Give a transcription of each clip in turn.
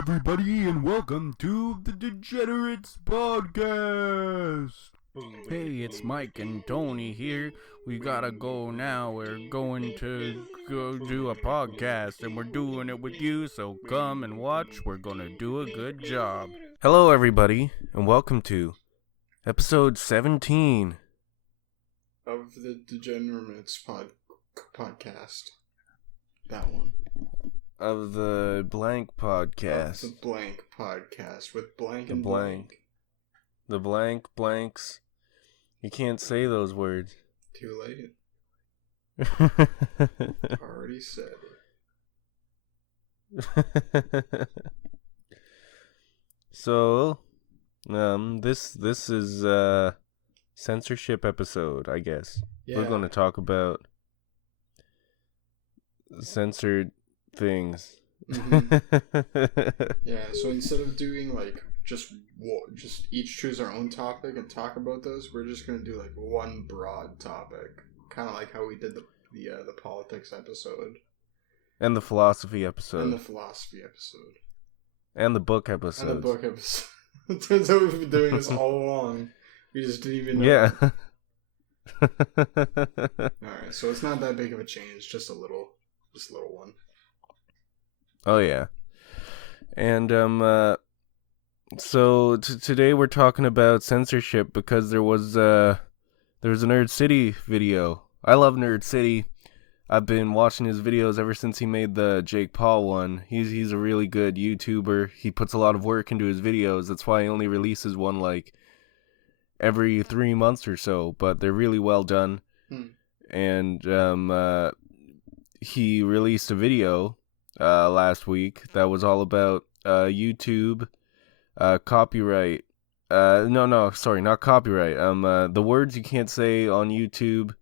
everybody, and welcome to the Degenerates podcast. Hey, it's Mike and Tony here. We gotta go now. We're going to go do a podcast, and we're doing it with you, so come and watch. We're gonna do a good job. Hello, everybody, and welcome to episode 17 of the Degenerates podcast. That one. of the blank podcast. Of the blank podcast with blank and blank. The blanks. You can't say those words. Too late. Already said it. So, this is a censorship episode, I guess. Yeah. We're going to talk about censored things. Mm-hmm. Yeah, so instead of doing just each choose our own topic and talk about those, we're just gonna do one broad topic, kind of like how we did the politics episode, and the philosophy episode, and the book episode. It turns out we've been doing this all along. We just didn't even know. Yeah. Alright, so it's not that big of a change, just a little one. Oh yeah. And so today we're talking about censorship because there was a Nerd City video. I love Nerd City. I've been watching his videos ever since he made the Jake Paul one. He's a really good YouTuber. He puts a lot of work into his videos. That's why he only releases one every 3 months or so, but they're really well done. And he released a video last week that was all about YouTube copyright. Sorry, not copyright. The words you can't say on YouTube,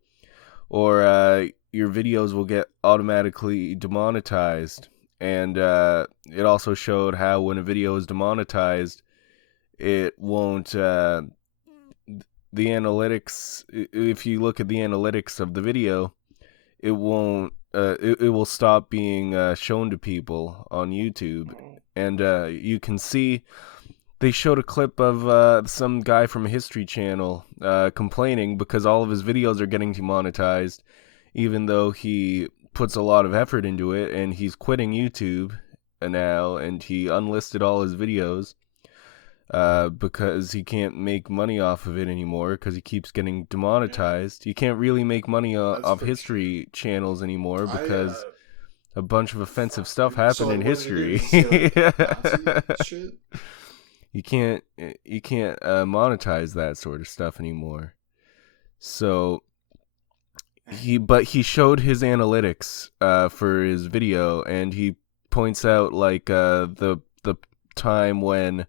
or your videos will get automatically demonetized. And it also showed how when a video is demonetized, it won't. The analytics. If you look at the analytics of the video, it won't. It will stop being shown to people on YouTube. And you can see they showed a clip of some guy from a History Channel complaining because all of his videos are getting demonetized, even though he puts a lot of effort into it, and he's quitting YouTube now, and he unlisted all his videos because he can't make money off of it anymore because he keeps getting demonetized. You can't really make money off History channels anymore because a bunch of offensive stuff happened in history. You can't monetize that sort of stuff anymore. So he showed his analytics for his video, and he points out the time when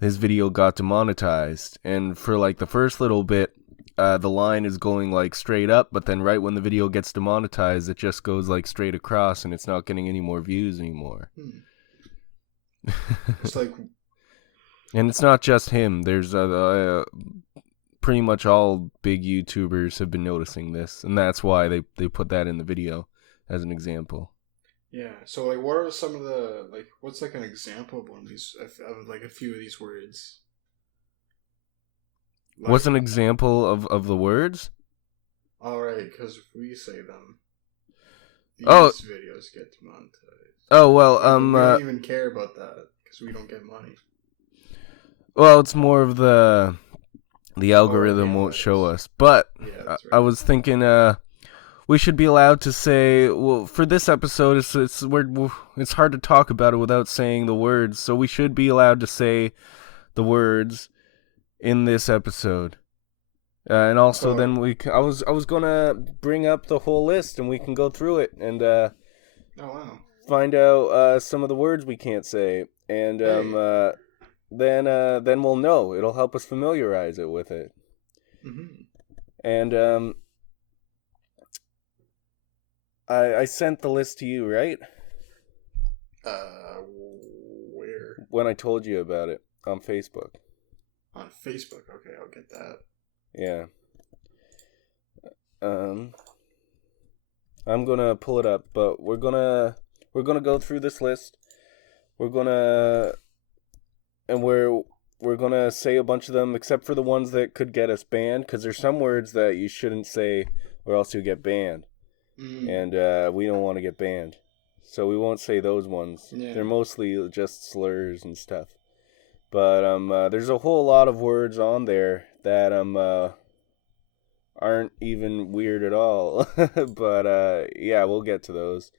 his video got demonetized, and for the first little bit, the line is going straight up, but then right when the video gets demonetized, it just goes straight across, and it's not getting any more views anymore. It's and it's not just him. There's pretty much all big YouTubers have been noticing this, and that's why they put that in the video as an example. Yeah. So what are some of the what's an example of one of these of a few of these words? What's an example of the words? All right, because if we say them, these videos get demonetized. Oh well, we don't even care about that because we don't get money. Well, it's more of the algorithm won't show us. But yeah, right. I was thinking we should be allowed to say, well, for this episode, it's hard to talk about it without saying the words, so we should be allowed to say the words in this episode. And also then I was gonna bring up the whole list and we can go through it and find out some of the words we can't say, and then we'll know. It'll help us familiarize it with it. Mm-hmm. And I sent the list to you, right? Where? When I told you about it on Facebook. On Facebook, okay, I'll get that. Yeah. I'm gonna pull it up, but we're gonna go through this list. we're gonna and we're gonna say a bunch of them, except for the ones that could get us banned, because there's some words that you shouldn't say, or else you get banned, and we don't want to get banned, so we won't say those ones. Yeah. They're mostly just slurs and stuff. But there's a whole lot of words on there that aren't even weird at all. But yeah, we'll get to those.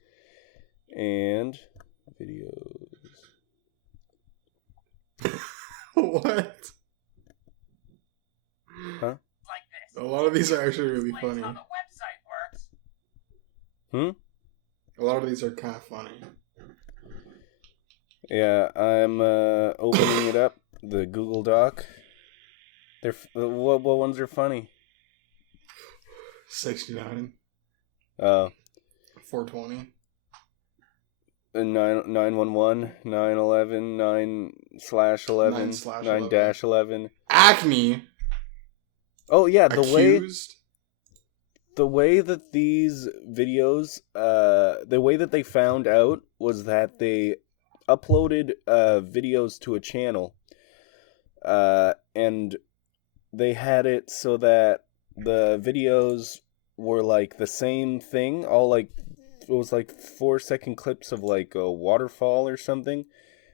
And videos. What? Huh? Like this. A lot of these are actually really Explains funny. how the website works. A lot of these are kind of funny. Yeah, I'm opening it up, the Google Doc. What ones are funny? 69. 420. 420. 911, 911, 9/11, 9-11. Acne. Oh yeah, Accused. the way that these videos, the way that they found out was that they uploaded videos to a channel, and they had it so that the videos were like the same thing, all like it was like 4-second clips of like a waterfall or something,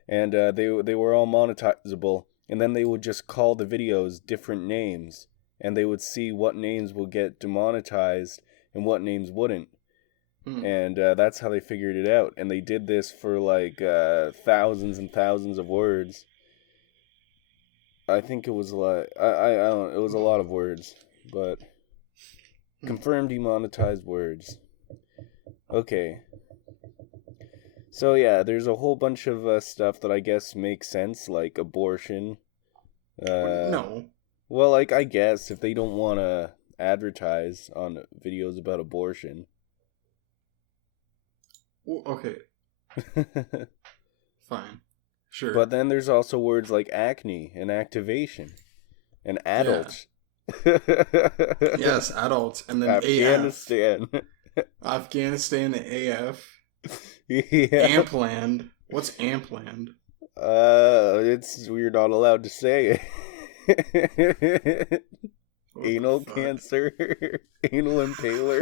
and they were all monetizable, and then they would just call the videos different names, and they would see what names will get demonetized and what names wouldn't. And that's how they figured it out. And they did this for like thousands and thousands of words. I think it was like I don't know, it was a lot of words, but confirmed demonetized words. Okay. So yeah, there's a whole bunch of stuff that I guess makes sense, like abortion. No. Well, like I guess if they don't want to advertise on videos about abortion. Well, okay. Fine. Sure. But then there's also words like acne and activation and adult. Yeah. Yes, adult. And then Afghanistan. AF. Afghanistan AF. Yeah. Ampland. What's Ampland? We're not allowed to say it. Anal cancer. Anal impaler.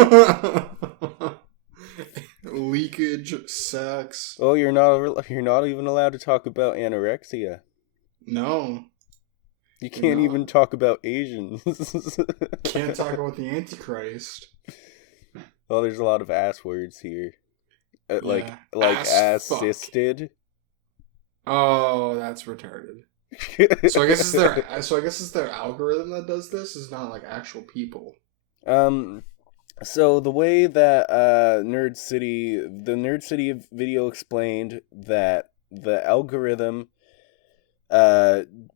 Leakage, sex. Oh, you're not even allowed to talk about anorexia. No. You can't even talk about Asians. Can't talk about the Antichrist. Oh, there's a lot of ass words here. Like assisted. Oh, that's retarded. So I guess it's their algorithm that does this. It's not like actual people. So the way that the Nerd City video explained that the algorithm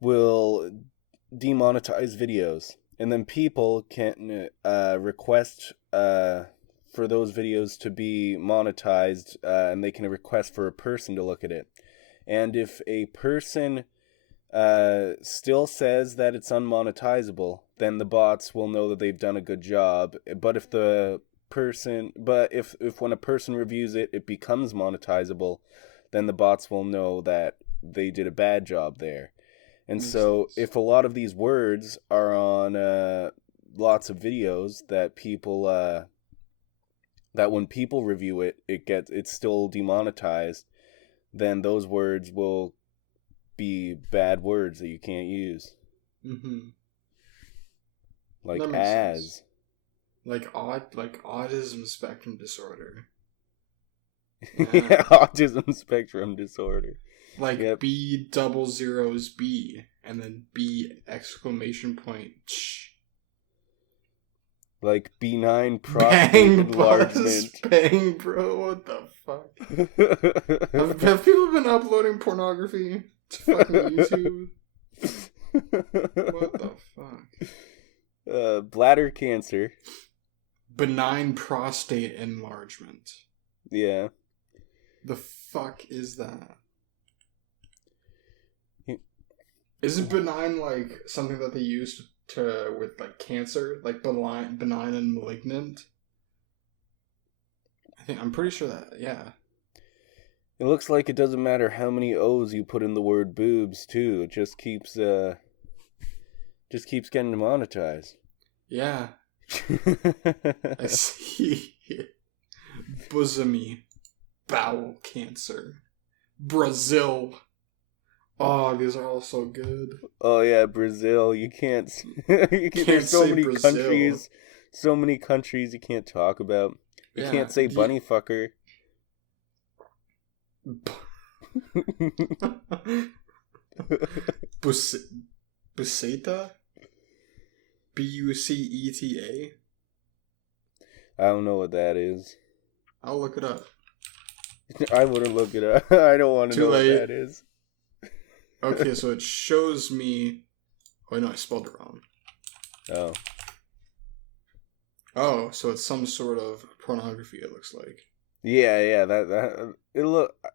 will demonetize videos, and then people can request for those videos to be monetized, and they can request for a person to look at it. And if a person still says that it's unmonetizable, then the bots will know that they've done a good job. But if when a person reviews it, it becomes monetizable, then the bots will know that they did a bad job there. And so if a lot of these words are on lots of videos that people that when people review it, it's still demonetized, then those words will be bad words that you can't use. Mm-hmm. Like as. Sense. Like autism spectrum disorder. Yeah, autism spectrum disorder. Like yep. B00B and then B exclamation point sh. Like benign prostate enlargement. Bang, bro, what the fuck? have people been uploading pornography to fucking YouTube? What the fuck? Bladder cancer. Benign prostate enlargement. Yeah. The fuck is that? Isn't benign like something that they use to with like cancer, like benign and malignant? I'm pretty sure that, yeah. It looks like it doesn't matter how many O's you put in the word boobs, too. It just keeps getting demonetized. Yeah. I see. Bosomy. Bowel cancer. Brazil. Oh, these are all so good. Oh yeah, Brazil. You can't. Can't There's so say many Brazil. countries. So many countries you can't talk about. You can't say bunny fucker. Buceta? Buceta? I don't know what that is. I'll look it up. I wouldn't look it up. I don't want to know late. what that is. Okay, so it shows me... Oh, no, I spelled it wrong. Oh. Oh, so it's some sort of pornography, it looks like. Yeah,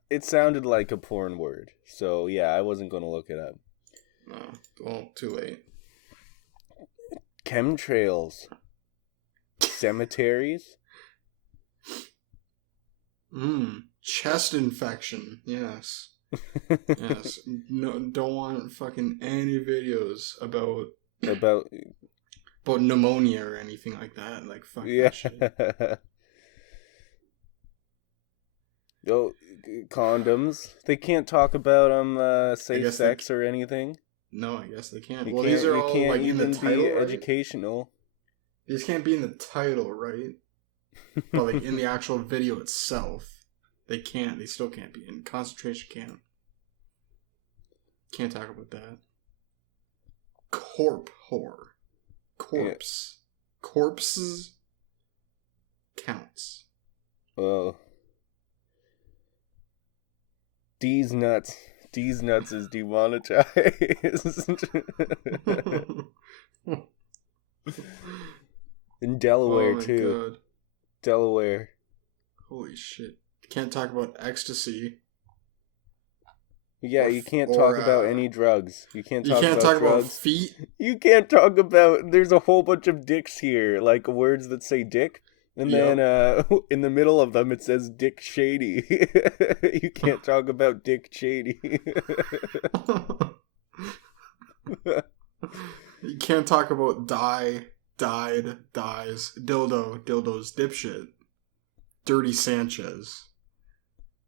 it sounded like a porn word. So, yeah, I wasn't going to look it up. No, well, too late. Chemtrails. Cemeteries? Chest infection. Yes. Yes. No, don't want fucking any videos about pneumonia or anything like that. Like, fuck that shit. Oh, condoms. They can't talk about safe sex or anything. No, I guess they can't. Well, these are all like in the title, be right? Educational. These can't be in the title, right? But like in the actual video itself, they can't. They still can't be in concentration camp. Can't talk about that. Corp whore. Corpse. Yeah. Corpses counts. Well, D's nuts is demonetized. In Delaware too. God. Delaware. Holy shit. Can't talk about ecstasy. Yeah, you can't talk about any drugs. You can't talk about feet. You can't talk about... There's a whole bunch of dicks here, like words that say dick. And then in the middle of them it says Dick Shady. You can't talk about Dick Shady. You can't talk about died, dies, dildos, dipshit, dirty Sanchez.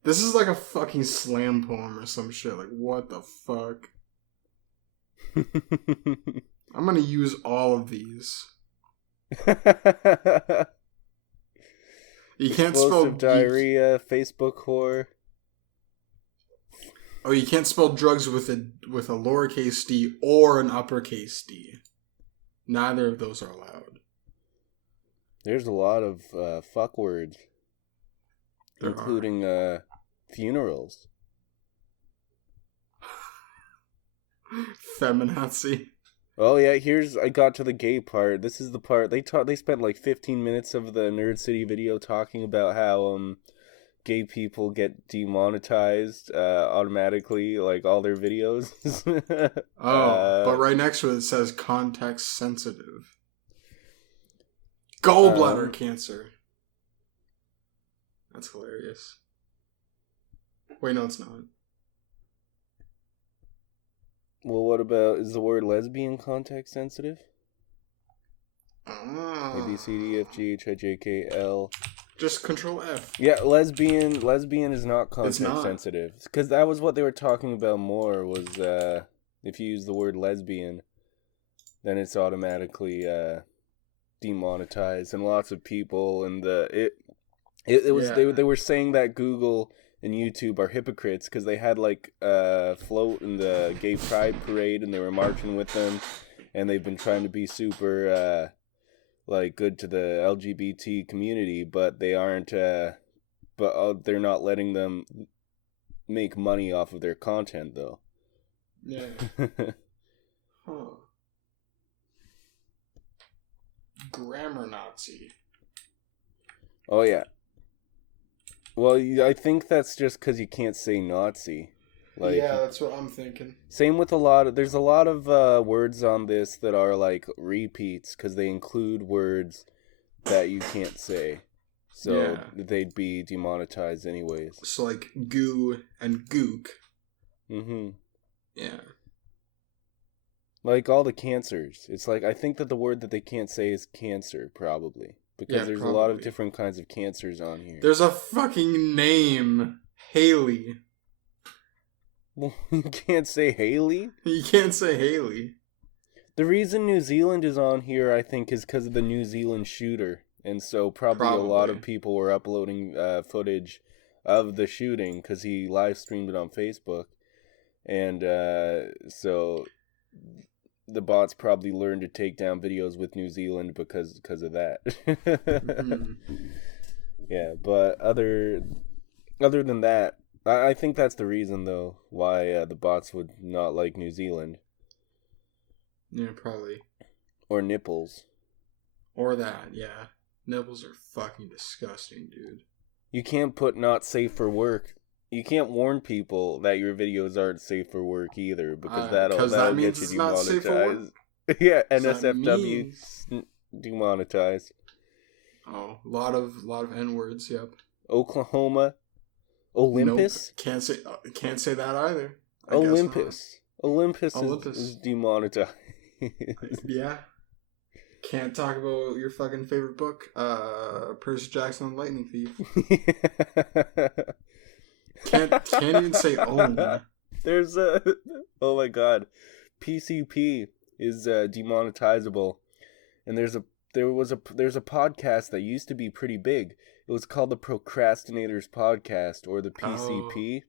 This is like a fucking slam poem or some shit. Like, what the fuck? I'm gonna use all of these. You can't spell diarrhea, Facebook whore. Oh, you can't spell drugs with a lowercase d or an uppercase d. Neither of those are allowed. There's a lot of fuck words, including funerals. Feminazi. Oh yeah, I got to the gay part. This is the part they spent like 15 minutes of the Nerd City video talking about how gay people get demonetized automatically, like all their videos. But right next to it says context sensitive. Gallbladder cancer. That's hilarious. Wait, no, it's not. Well, what about, is the word lesbian context sensitive? A, B, C, D, F, G, H, I, J, K, L. Just control F. Yeah, lesbian is not context sensitive. Because that was what they were talking about more, was if you use the word lesbian, then it's automatically demonetized. And lots of people, and they were saying that Google and YouTube are hypocrites because they had like float in the gay pride parade and they were marching with them, and they've been trying to be super like good to the LGBT community, but they aren't they're not letting them make money off of their content though. Yeah. Huh. Grammar Nazi. Oh yeah. Well, I think that's just because you can't say Nazi. Like, yeah, that's what I'm thinking. Same with there's a lot of words on this that are like repeats because they include words that you can't say. So they'd be demonetized anyways. So like goo and gook. Mm-hmm. Yeah. Like all the cancers. It's like, I think that the word that they can't say is cancer, probably. Because there's a lot of different kinds of cancers on here. There's a fucking name. Haley. Well, you can't say Haley? You can't say Haley. The reason New Zealand is on here, I think, is because of the New Zealand shooter. And so probably a lot of people were uploading footage of the shooting because he live streamed it on Facebook. And so the bots probably learned to take down videos with New Zealand because of that. Mm-hmm. Yeah, but other than that, I think that's the reason, though, why the bots would not like New Zealand. Yeah, probably. Or nipples. Or that, yeah. Nipples are fucking disgusting, dude. You can't put not safe for work. You can't warn people that your videos aren't safe for work either, because that'll get you demonetized. Yeah, NSFW demonetized. Oh, a lot of N-words, yep. Oklahoma. Olympus? Nope. Can't say that either. Olympus is demonetized. Yeah. Can't talk about your fucking favorite book, Percy Jackson and the Lightning Thief. Can't even say own. There's oh my god, PCP is demonetizable, and there's a podcast that used to be pretty big. It was called the Procrastinators Podcast, or the PCP.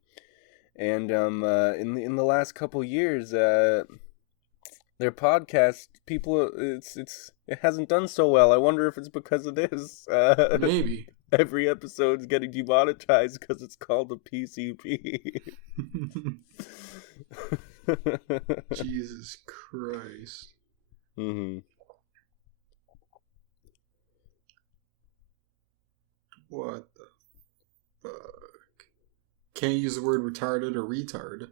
And in the last couple years, their podcast, people, it hasn't done so well. I wonder if it's because of this. Maybe every episode's getting demonetized because it's called the PCP. Jesus Christ. Mm-hmm. What the fuck? Can't use the word retarded or retard.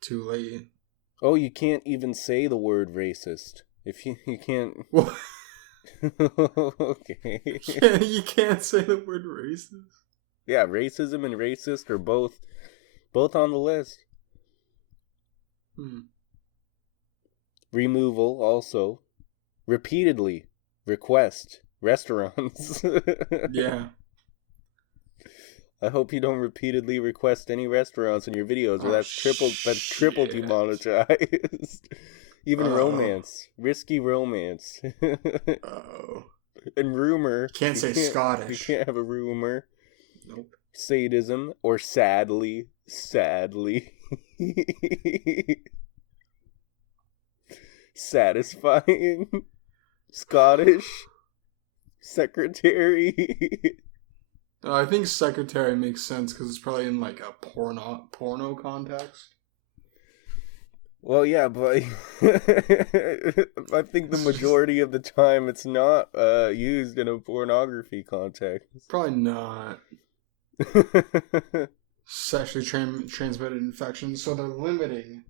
Too late. Oh, you can't even say the word racist. If you can't... What? Okay. You can't say the word racist? Yeah, racism and racist are both on the list. Removal, also. Repeatedly. Request. Restaurants. Yeah. I hope you don't repeatedly request any restaurants in your videos, or that's triple demonetized. Even romance. Risky romance. And rumor. Can't say Scottish. You can't have a rumor. Nope. Sadism, or sadly. Satisfying. Scottish. Secretary. I think secretary makes sense because it's probably in like a porno context. Well, yeah, but I think the majority of the time it's not used in a pornography context. Probably not. Sexually transmitted infections, so they're limiting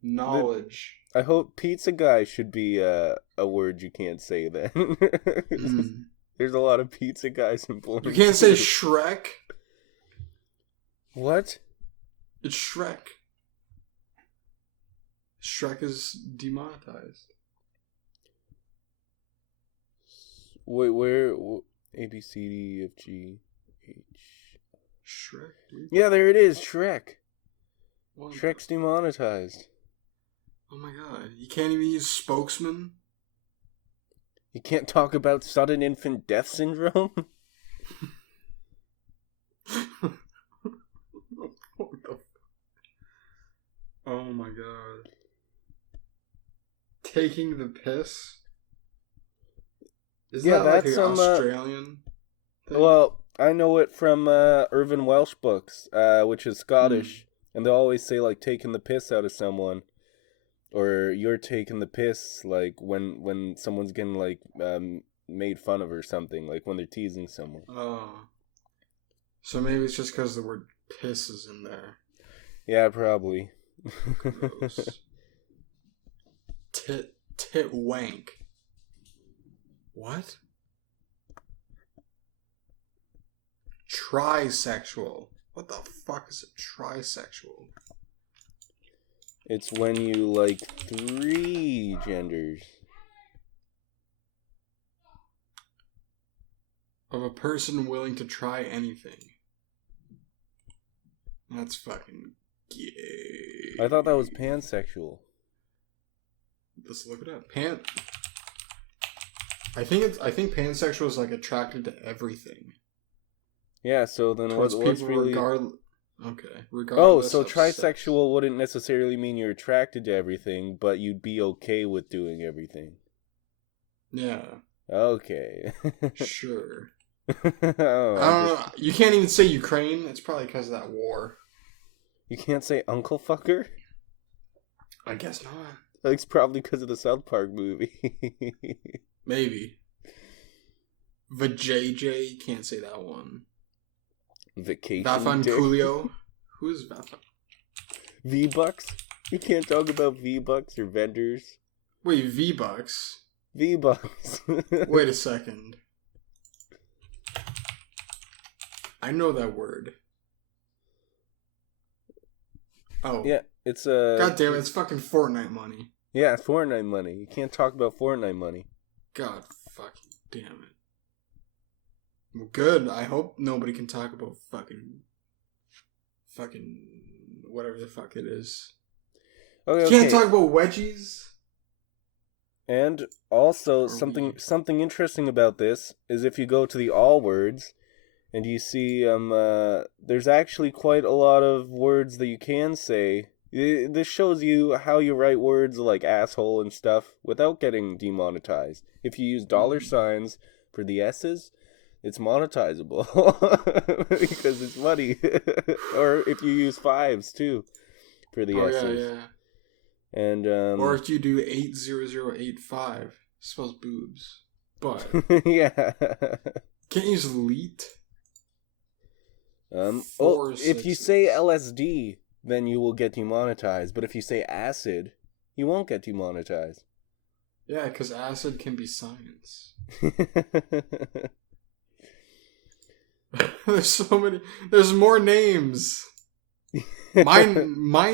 knowledge. I hope pizza guy should be a word you can't say then. There's a lot of pizza guys in porn. You can't say Shrek. What? It's Shrek. Shrek is demonetized. Wait, where? A, B, C, D, F, G, H. Shrek, dude. Yeah, there it is, Shrek. What? Shrek's demonetized. Oh my god. You can't even use spokesman? You can't talk about sudden infant death syndrome? What the... Oh my god. Taking the piss? Is that like an Australian thing? Well, I know it from Irvin Welsh books, which is Scottish. And they'll always say, like, taking the piss out of someone. Or you're taking the piss, like, when someone's getting, like, made fun of or something. Like, when they're teasing someone. Oh. So maybe it's just because the word piss is in there. Yeah, probably. Gross. Tit wank. What? trisexual. What the fuck is a trisexual? It's when you like 3 genders. Of a person willing to try anything. That's fucking gay. I thought that was pansexual. Let's look it up. I think pansexual is like attracted to everything. Yeah, so then what's really... Okay. Regardless so trisexual sex. Wouldn't necessarily mean you're attracted to everything, but you'd be okay with doing everything. Yeah. Okay. Sure. I don't know. You can't even say Ukraine. It's probably because of that war. You can't say Uncle Fucker? I guess not. It's probably because of the South Park movie. Maybe. Vajayjay, can't say that one. Vacation. Vafan Coolio. Who's Vafan? V-Bucks? You can't talk about V-Bucks or vendors. Wait, V-Bucks? V-Bucks. Wait a second. I know that word. Oh. Yeah, it's God damn it, it's fucking Fortnite money. Yeah, it's Fortnite money. You can't talk about Fortnite money. God fucking damn it. Well, good. I hope nobody can talk about fucking whatever the fuck it is. Okay, you can't talk about wedgies. And also something interesting about this is if you go to the all words and you see there's actually quite a lot of words that you can say. This shows you how you write words like asshole and stuff without getting demonetized. If you use dollar signs for the S's, it's monetizable because it's money. Or if you use 5s too for the S's. Yeah. And or if you do 80085, it spells boobs. But yeah. Can't use leet. If you say LSD, then you will get demonetized. But if you say acid, you won't get demonetized. Yeah, because acid can be science. There's so many. There's more names. My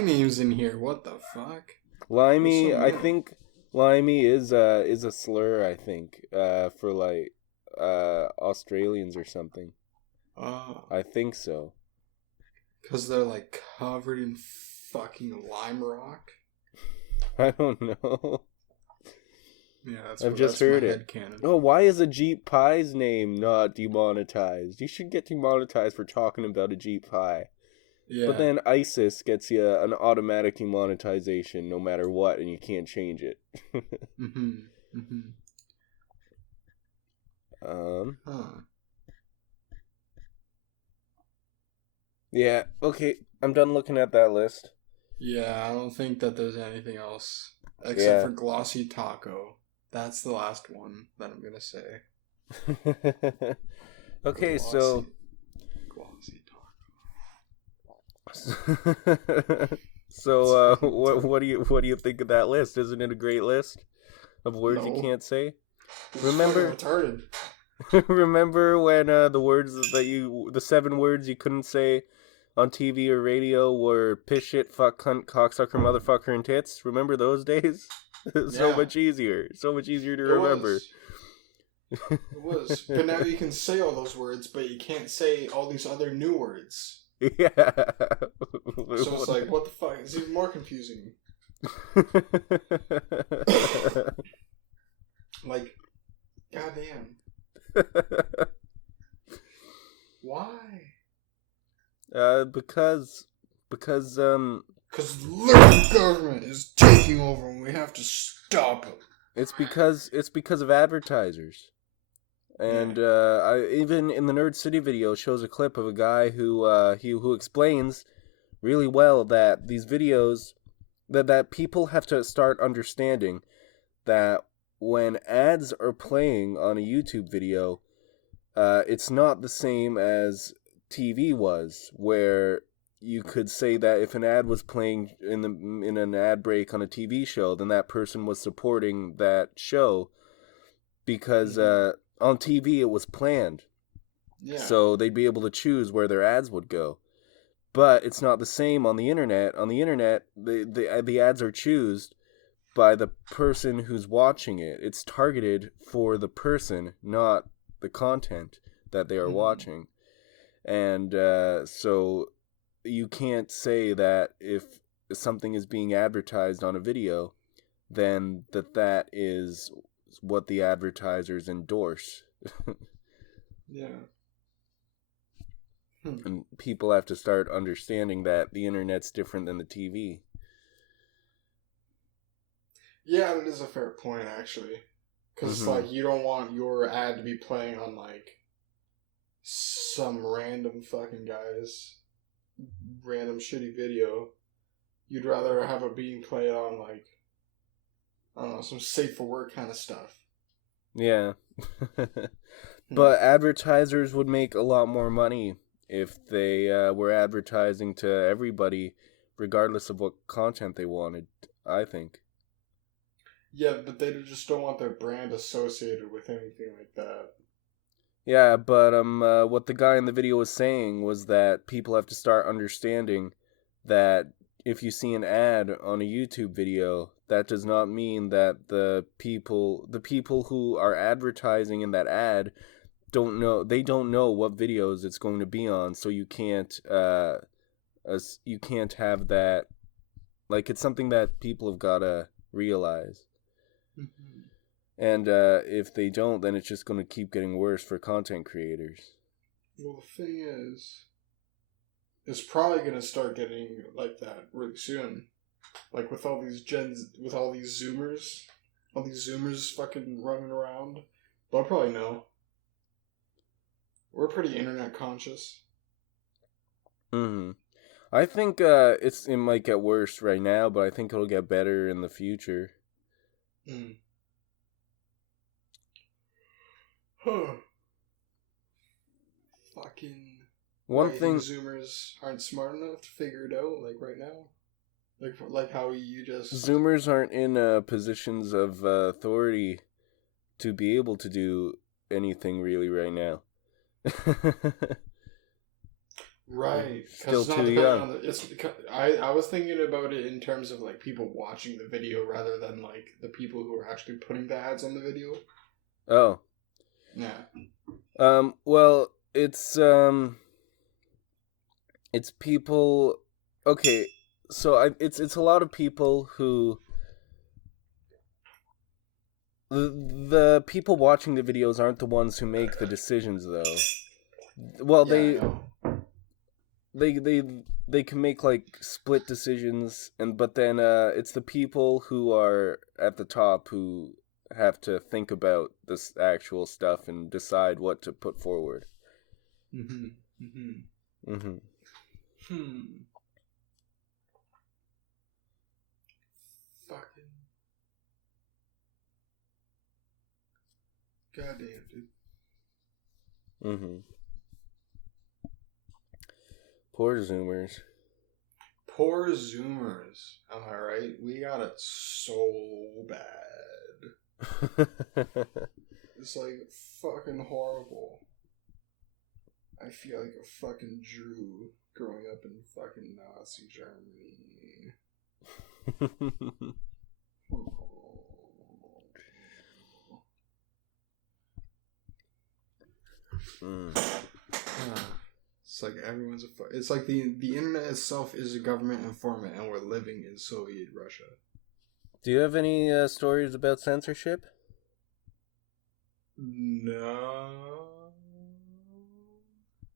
name's in here. What the fuck? Limey, so I think limey is a slur. I think for like Australians or something. I think so. Because they're like covered in fucking lime rock. I don't know. Yeah, I've just heard it. Oh, why is a Jeep Pie's name not demonetized? You should get demonetized for talking about a Jeep Pie. Yeah. But then ISIS gets you an automatic demonetization no matter what, and you can't change it. Yeah, okay. I'm done looking at that list. Yeah, I don't think that there's anything else. Except for Glossy Taco. That's the last one that I'm going to say. Okay, so... Glossy Taco. So, what do you think of that list? Isn't it a great list of words you can't say? Remember when the 7 words you couldn't say on TV or radio were piss, shit, fuck, cunt, cocksucker, motherfucker, and tits? Remember those days? So much easier to remember. It was. But now you can say all those words, but you can't say all these other new words. Yeah. So it's like, what the fuck? It's even more confusing. Like, goddamn. Why? Because the liberal government is taking over and we have to stop it. It's because of advertisers. And even in the Nerd City video shows a clip of a guy who explains really well that these videos that people have to start understanding that when ads are playing on a YouTube video, it's not the same as TV was, where you could say that if an ad was playing in an ad break on a TV show, then that person was supporting that show because on TV it was planned. Yeah. So they'd be able to choose where their ads would go. But it's not the same on the internet. On the internet, the ads are chosen by the person who's watching it. It's targeted for the person, not the content that they are watching. And so you can't say that if something is being advertised on a video, then that is what the advertisers endorse. Yeah. And people have to start understanding that the internet's different than the TV. Yeah, that is a fair point, actually. Because it's like, you don't want your ad to be playing on, like, some random fucking guy's random shitty video. You'd rather have it being played on, like, I don't know, some safe for work kind of stuff. Yeah. But advertisers would make a lot more money if they were advertising to everybody, regardless of what content they wanted, I think. Yeah, but they just don't want their brand associated with anything like that. Yeah, but what the guy in the video was saying was that people have to start understanding that if you see an ad on a YouTube video, that does not mean that the people who are advertising in that ad don't know what videos it's going to be on, so you can't have that. Like, it's something that people have got to realize. And if they don't, then it's just going to keep getting worse for content creators. Well, the thing is, it's probably going to start getting like that really soon. Like with all these Zoomers fucking running around. They'll probably know. We're pretty internet conscious. I think it might get worse right now, but I think it'll get better in the future. Fucking. One thing. Zoomers aren't smart enough to figure it out, like right now. Like how you just. Zoomers aren't in positions of authority to be able to do anything really right now. Right. Still too young. I was thinking about it in terms of like people watching the video rather than like the people who are actually putting the ads on the video. Oh. Yeah. Well, it's people. Okay, so it's a lot of people who. The people watching the videos aren't the ones who make the decisions, though. Well, yeah, they can make like split decisions, but then it's the people who are at the top who have to think about this actual stuff and decide what to put forward. Fucking goddamn, dude. Poor Zoomers. Poor Zoomers. Am I right? We got it so bad. It's like fucking horrible. I feel like a fucking Jew growing up in fucking Nazi Germany. It's like everyone's it's like the internet itself is a government informant, and we're living in Soviet Russia. Do you have any stories about censorship? No.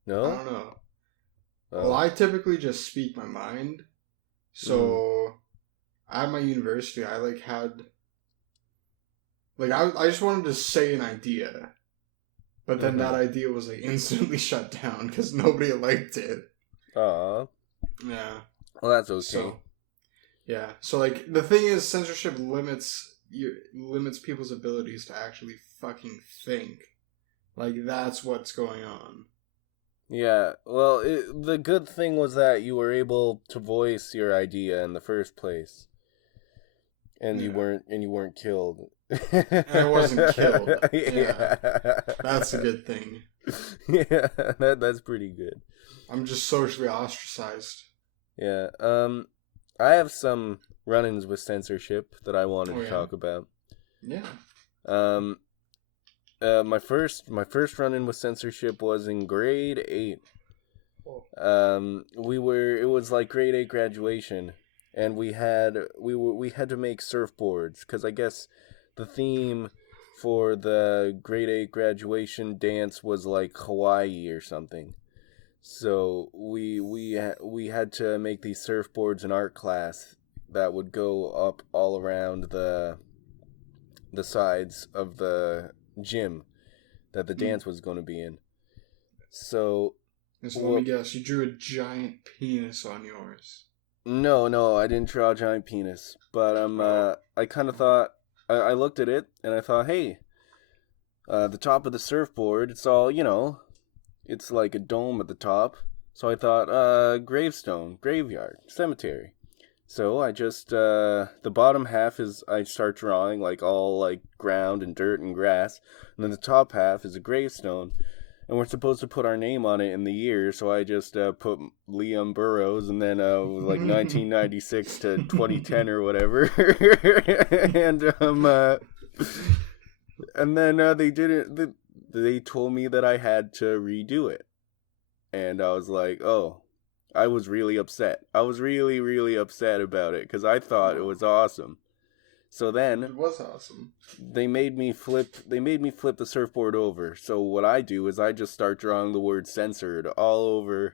No? I don't know. Well, I typically just speak my mind. So, at my university, I just wanted to say an idea. But then that idea was like instantly shut down because nobody liked it. Aw. Yeah. Well, that's okay. So, yeah. So like the thing is, censorship limits people's abilities to actually fucking think. Like that's what's going on. Yeah. Well, the good thing was that you were able to voice your idea in the first place. and Yeah. you weren't killed. I wasn't killed. Yeah. Yeah. That's a good thing. Yeah, that's pretty good. I'm just socially ostracized. Yeah. I have some run-ins with censorship that I wanted Oh, to yeah? talk about. Yeah. Um, my first run-in with censorship was in grade 8. Oh. It was like grade 8 graduation, and we had to make surfboards because I guess the theme for the grade 8 graduation dance was like Hawaii or something. So we had to make these surfboards in art class that would go up all around the sides of the gym that the dance was going to be in. So, So let me guess, you drew a giant penis on yours. no, I didn't draw a giant penis, but I kind of thought I looked at it and I thought, hey, the top of the surfboard, it's all it's like a dome at the top. So I thought, gravestone, graveyard, cemetery. So I just the bottom half is I start drawing like all like ground and dirt and grass, and then the top half is a gravestone, and we're supposed to put our name on it in the year. So I just put Liam Burrows, and then like 1996 to 2010 or whatever, and then they didn't. They told me that I had to redo it, and I was like, oh. I was really upset. I was really, really upset about it because I thought it was awesome. So then It was awesome. they made me flip the surfboard over. So what I do is I just start drawing the word censored all over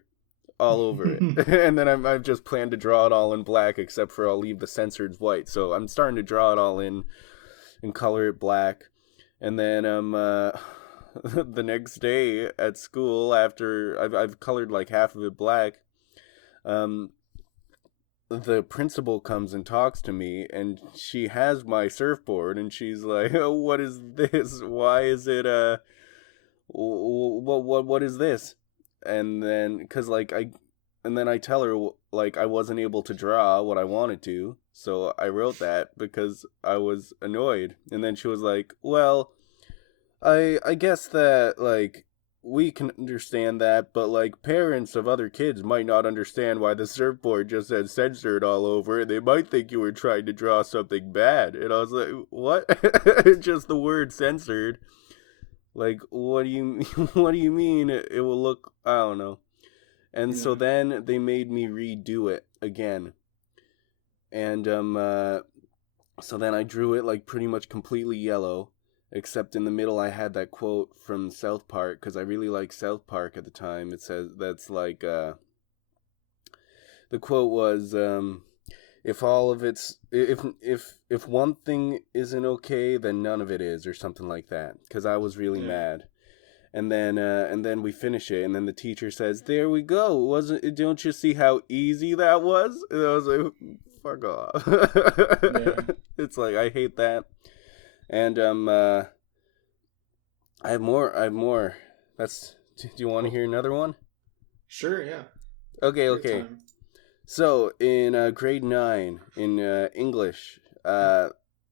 it. And then I've just planned to draw it all in black, except for I'll leave the censored white. So I'm starting to draw it all in and color it black. And then the next day at school, after I've colored like half of it black, the principal comes and talks to me, and she has my surfboard, and she's like, oh, what is this? Why is it, what is this? And then, and then I tell her, like, I wasn't able to draw what I wanted to, so I wrote that because I was annoyed. And then she was like, well, I guess that, like, we can understand that, but like parents of other kids might not understand why the surfboard just says censored all over it. They might think you were trying to draw something bad. And I was like, what? Just the word censored. Like, what do you what do you mean it will look, I don't know. And so then they made me redo it again. And so then I drew it like pretty much completely yellow. Except in the middle, I had that quote from South Park because I really liked South Park at the time. It says that's like the quote was if all of it's if one thing isn't okay, then none of it is, or something like that. Because I was really mad. And then we finish it, and then the teacher says, "There we go. Wasn't? Don't you see how easy that was?" And I was like, "Fuck off." It's like I hate that. And I have more. That's. Do you want to hear another one? Sure, yeah. Okay. So in grade 9 in English,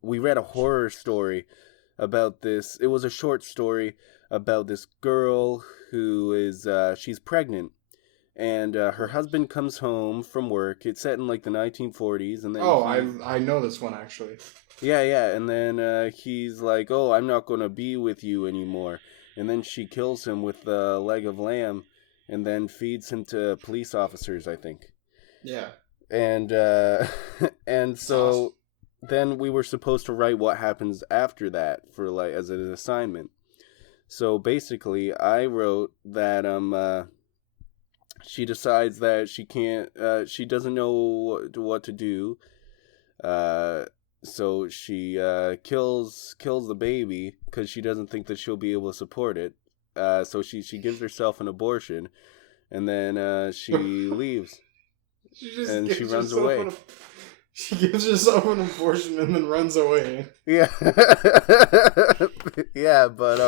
we read a horror story about this. It was a short story about this girl who is she's pregnant, and her husband comes home from work. It's set in like the 1940s, and then I know this one actually. Yeah, and then he's like, "Oh, I'm not going to be with you anymore." And then she kills him with the leg of lamb and then feeds him to police officers, I think. Yeah. And and so then we were supposed to write what happens after that for like as an assignment. So basically, I wrote that she decides that she doesn't know what to do. So she kills the baby because she doesn't think that she'll be able to support it. So she gives herself an abortion, and then she leaves. She runs away. She gives herself an abortion and then runs away. Yeah, yeah, but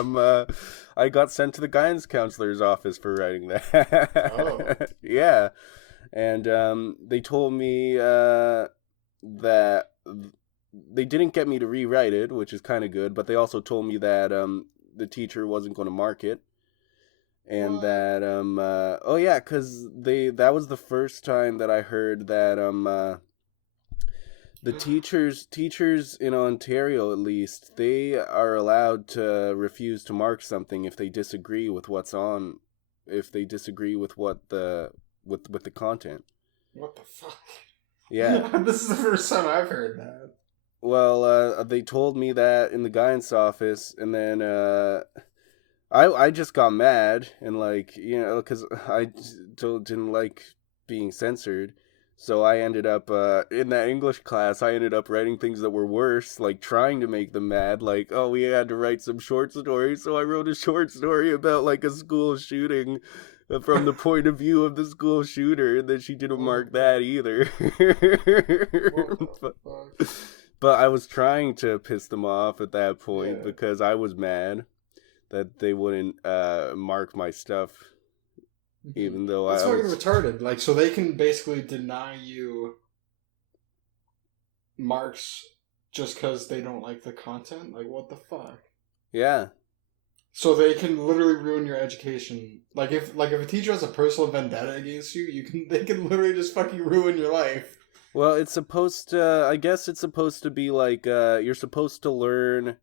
I got sent to the guidance counselor's office for writing that. Oh, yeah, and they told me that they didn't get me to rewrite it, which is kind of good, but they also told me that the teacher wasn't going to mark it, and What? that oh yeah, because that was the first time that I heard that the teachers in Ontario, at least, they are allowed to refuse to mark something if they disagree with what's on, if they disagree with what the with the content. What the fuck? Yeah. This is the first time I've heard that. Well, they told me that in the guidance office, and then I just got mad and like because didn't like being censored, so I ended up in that English class. I ended up writing things that were worse, like trying to make them mad. Like, oh, we had to write some short stories, so I wrote a short story about like a school shooting. From the point of view of the school shooter, and then she didn't Oh, mark that either. what the but, fuck? but I was trying to piss them off at that point Yeah. because I was mad that they wouldn't mark my stuff, even though That's I fucking was. retarded. Like, so they can basically deny you marks just because they don't like the content? Like, what the fuck? Yeah. So they can literally ruin your education. Like if a teacher has a personal vendetta against you, they can literally just fucking ruin your life. Well, it's supposed to. I guess it's supposed to be like you're supposed to learn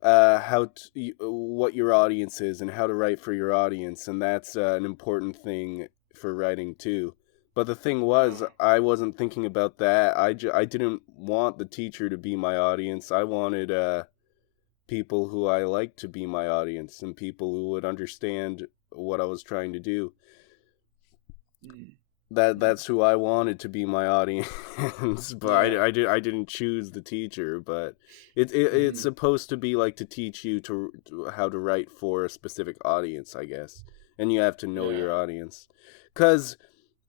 what your audience is and how to write for your audience, and that's an important thing for writing too. But the thing was, I wasn't thinking about that. I didn't want the teacher to be my audience. I wanted people who I liked to be my audience and people who would understand what I was trying to do. That's who I wanted to be my audience, but Yeah. I didn't choose the teacher. But it's supposed to be like to teach you to how to write for a specific audience, I guess, and you have to know Yeah. your audience. Cause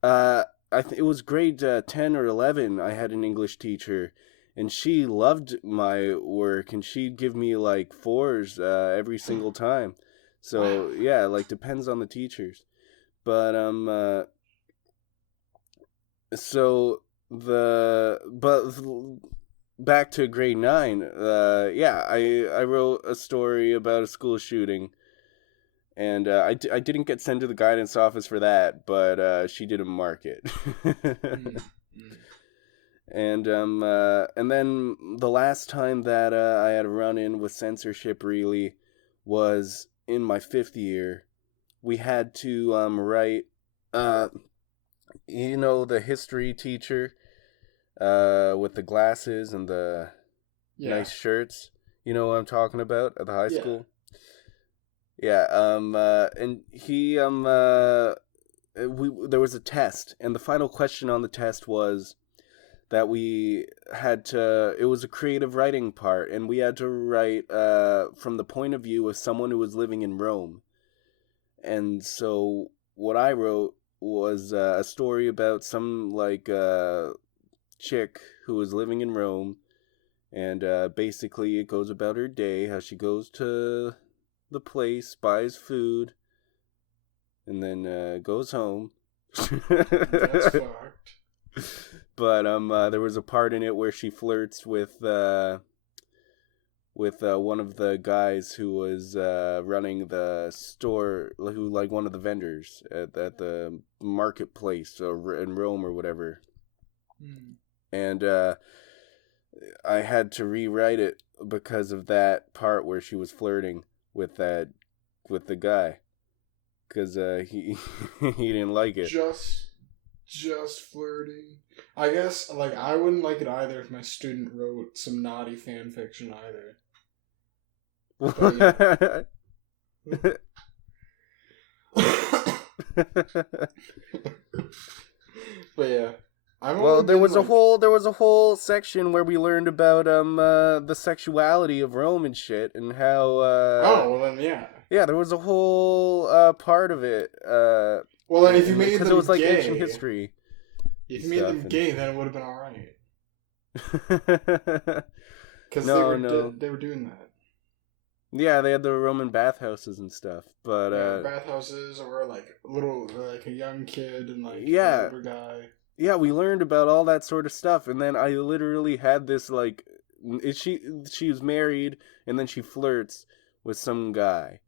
it was grade 10 or 11. I had an English teacher, and she loved my work, and she'd give me like fours every single time. So Wow. yeah, like depends on the teachers, but so back to grade 9, yeah, I wrote a story about a school shooting, and I didn't get sent to the guidance office for that, but she didn't mark it. And then the last time that I had a run in with censorship really was in my 5th year. We had to write the history teacher with the glasses and the nice shirts. You know what I'm talking about at the high school? Yeah, and he there was a test, and the final question on the test was that we had to, it was a creative writing part, and we had to write from the point of view of someone who was living in Rome. And so what I wrote was a story about some like chick who was living in Rome, and basically it goes about her day, how she goes to the place, buys food, and then goes home. That's fucked. But there was a part in it where she flirts with one of the guys who was running the store, who like one of the vendors at the marketplace in Rome or whatever. And I had to rewrite it because of that part where she was flirting with the guy, because he he didn't like it. Just flirting. I guess like I wouldn't like it either if my student wrote some naughty fan fiction either. But, but yeah. Well, there was a whole section where we learned about the sexuality of Rome and shit, and how oh, well then yeah. Yeah, there was a whole part of it. Well, then if you made them because it was like gay, ancient history. If you made them gay, then it would have been all right. Because they were doing that. Yeah, they had the Roman bathhouses and stuff, but bathhouses, or like a young kid and like yeah, an older guy. Yeah, we learned about all that sort of stuff, and then I literally had this like she was married, and then she flirts with some guy,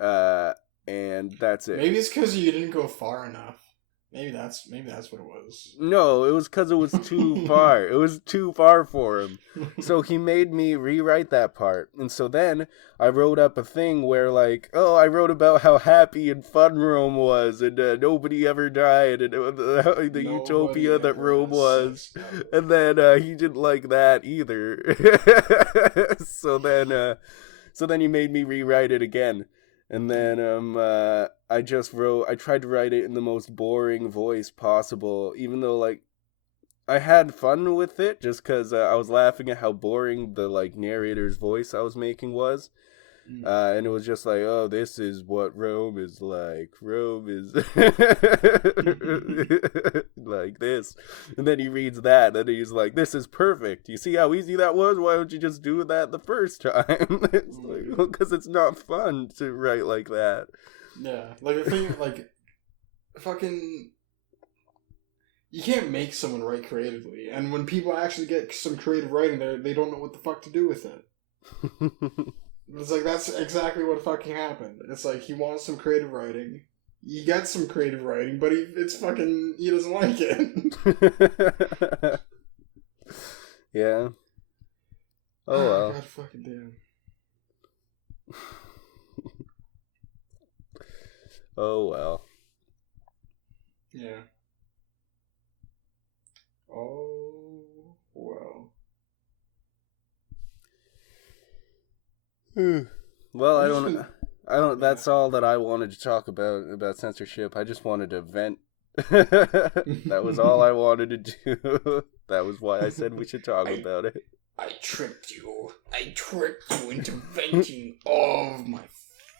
and that's it. Maybe it's because you didn't go far enough. Maybe that's what it was. No, it was because it was too far. It was too far for him. So he made me rewrite that part. And so then I wrote up a thing where, like, I wrote about how happy and fun Rome was, and nobody ever died, and the utopia that Rome was. And then he didn't like that either. So then he made me rewrite it again. And then I tried to write it in the most boring voice possible, even though, like, I had fun with it just because I was laughing at how boring the, like, narrator's voice I was making was. And it was just like, oh, this is what Rome is like. Rome is like this. And then he reads that, and he's like, this is perfect. You see how easy that was? Why don't you just do that the first time? It's like, well, because it's not fun to write like that. Yeah, like the thing, like, fucking, you can't make someone write creatively. And when people actually get some creative writing, they don't know what the fuck to do with it. It's like, that's exactly what fucking happened. It's like, he wants some creative writing. He gets some creative writing, but he doesn't like it. Yeah. Oh, well. God fucking damn. Oh, well. Yeah. Oh, well. Well, I don't. That's all that I wanted to talk about censorship. I just wanted to vent. That was all I wanted to do. That was why I said we should talk about it. I tricked you. I tricked you into venting all of my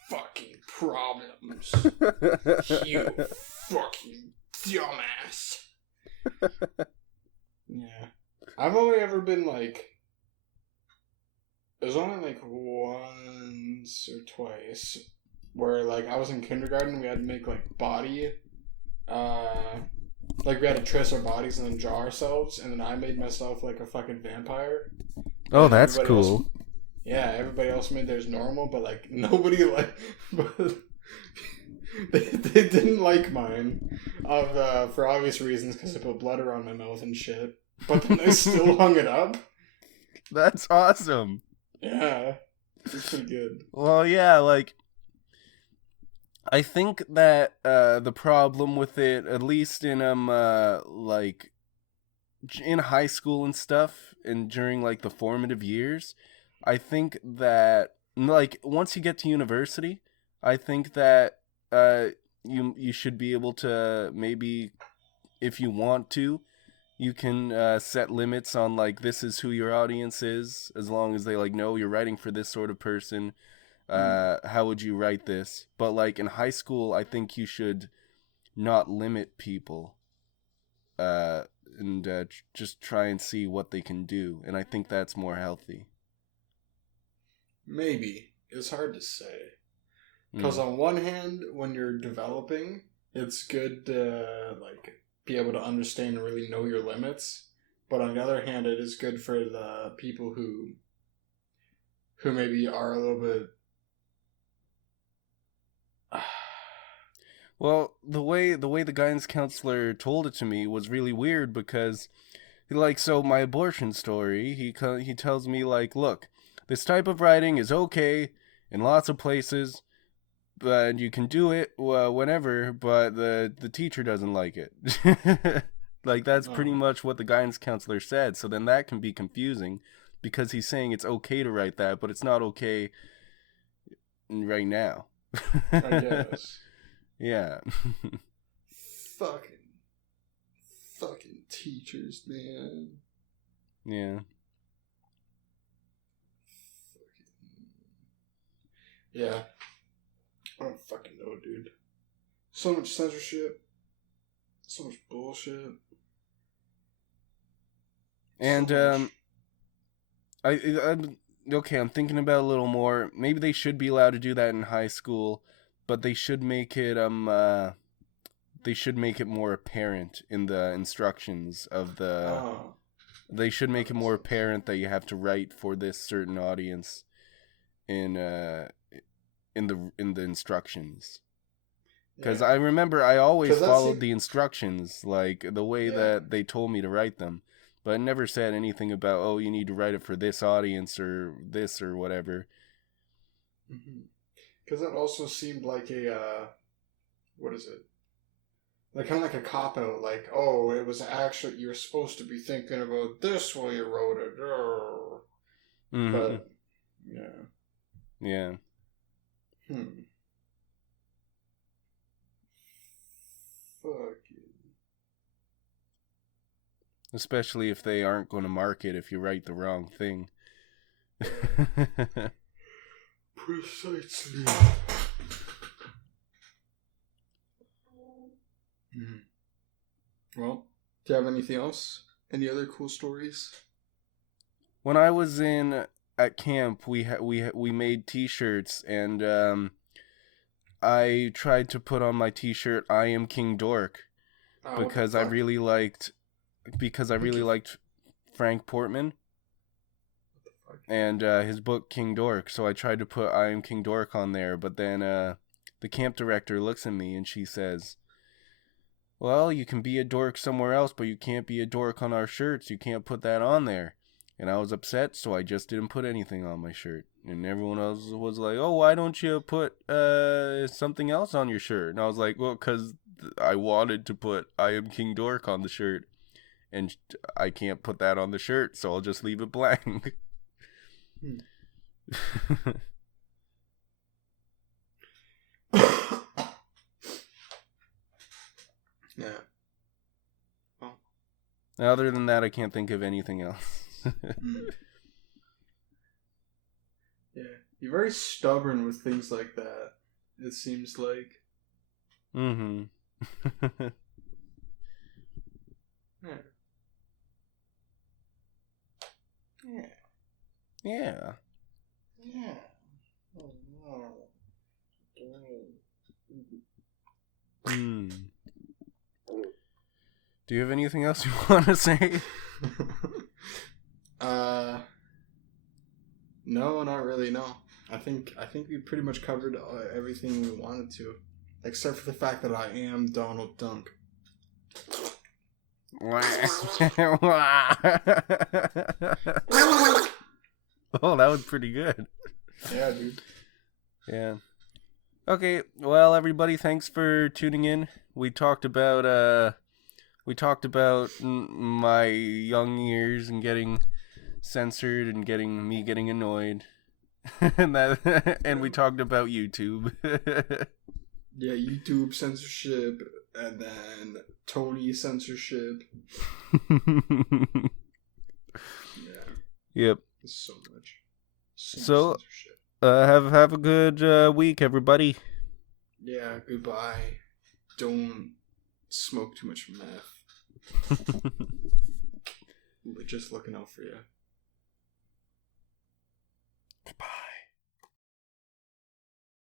fucking problems. You fucking dumbass. Yeah. I've only ever been like, it was only like once or twice where, like, I was in kindergarten, we had to make like body, like we had to trace our bodies and then draw ourselves, and then I made myself like a fucking vampire. Oh, that's cool. Everybody else made theirs normal, but like nobody like, but they didn't like mine, for obvious reasons, because I put blood around my mouth and shit. But then they still hung it up. That's awesome. Yeah, it's pretty good. Well, yeah, like, I think that the problem with it, at least in like in high school and stuff, and during like the formative years, I think that, like, once you get to university, I think that you should be able to, maybe, if you want to, you can set limits on, like, this is who your audience is, as long as they, like, know you're writing for this sort of person. How would you write this? But, like, in high school, I think you should not limit people, and just try and see what they can do. And I think that's more healthy. Maybe. It's hard to say. Because on one hand, when you're developing, it's good to, like, be able to understand and really know your limits. But on the other hand, it is good for the people who maybe are a little bit... Well, the way the guidance counselor told it to me was really weird, because, like, so my abortion story, he tells me, like, look, this type of writing is okay in lots of places, but you can do it whenever, but the teacher doesn't like it. Like, that's pretty much what the guidance counselor said. So then that can be confusing, because he's saying it's okay to write that, but it's not okay right now. I guess. Yeah. Fucking teachers, man. Yeah. Yeah. I don't fucking know, dude. So much censorship. So much bullshit. And So much. I'm okay, I'm thinking about it a little more. Maybe they should be allowed to do that in high school, but they should make it more apparent in the instructions of the They should make it more apparent that you have to write for this certain audience in the instructions. Because I remember I always followed the instructions, like the way that they told me to write them. But it never said anything about, oh, you need to write it for this audience or this or whatever. Because that also seemed like a, what is it? Like kind of like a cop-out, like, oh, it was actually, you're supposed to be thinking about this while you wrote it. But, yeah. Yeah. Fuck you. Especially if they aren't going to mark it if you write the wrong thing. Precisely. Well, do you have anything else? Any other cool stories? When I was at camp, we made T-shirts, and I tried to put on my T-shirt "I am King Dork" because I really liked Frank Portman and his book King Dork. So I tried to put "I am King Dork" on there, but then the camp director looks at me and she says, well, you can be a dork somewhere else, but you can't be a dork on our shirts. You can't put that on there. And I was upset, so I just didn't put anything on my shirt. And everyone else was like, oh, why don't you put something else on your shirt? And I was like, well, because I wanted to put I am King Dork on the shirt. And I can't put that on the shirt, so I'll just leave it blank. Yeah. Oh. Other than that, I can't think of anything else. Yeah. You're very stubborn with things like that, it seems like. Mm-hmm. Yeah. Yeah. Yeah. Yeah. Oh, no. Do you have anything else you want to say? No, not really. No, I think we pretty much covered everything we wanted to, except for the fact that I am Donald Dunk. Oh, that was pretty good. Yeah, dude. Yeah. Okay, well, everybody, thanks for tuning in. We talked about my young years and getting censored and getting annoyed, and we talked about YouTube. Yeah, YouTube censorship, and then Tony censorship. Yeah. Yep. So much. So censorship. Have a good week, everybody. Yeah. Goodbye. Don't smoke too much meth. Just looking out for you. Goodbye.